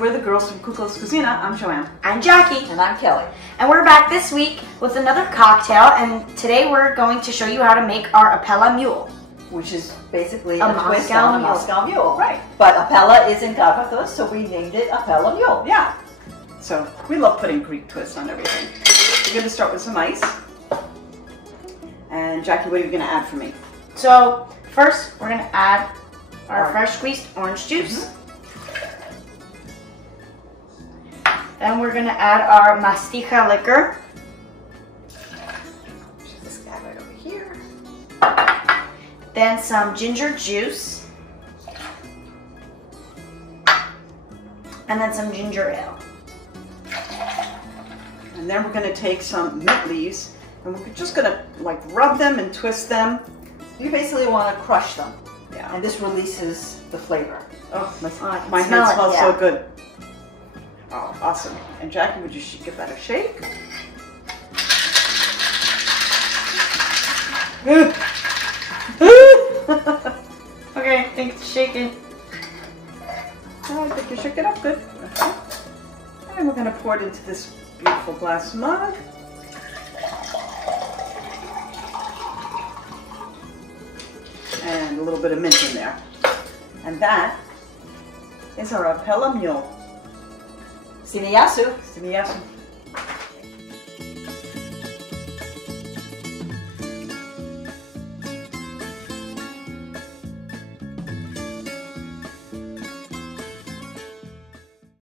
we're the girls from Kuko's Cucina. I'm Joanne. I'm Jackie. And I'm Kelly. And we're back this week with another cocktail, and today we're going to show you how to make our Apella Mule. Which is basically A a twist on a Moscow Mule. Right. But Apella is in Karpathian, so we named it Apella Mule. Yeah. So we love putting Greek twists on everything. We're going to start with some ice. And Jackie, what are you going to add for me? So first, we're going to add our fresh squeezed orange juice. Then we're going to add our Mastica liqueur. This guy right over here. Then some ginger juice. And then some ginger ale. And then we're going to take some mint leaves and we're just going to like rub them and twist them. You basically want to crush them. Yeah. And this releases the flavor. Oh, I can my smell hand it, smells yeah. so good. Oh, awesome. And Jackie, would you give that a shake? Okay, I think it's shaking. Oh, I think you shook it up good. Okay. And we're going to pour it into this beautiful glass mug. And a little bit of mint in there. And that is our Apella Mule. Siniyasu. Siniyasu.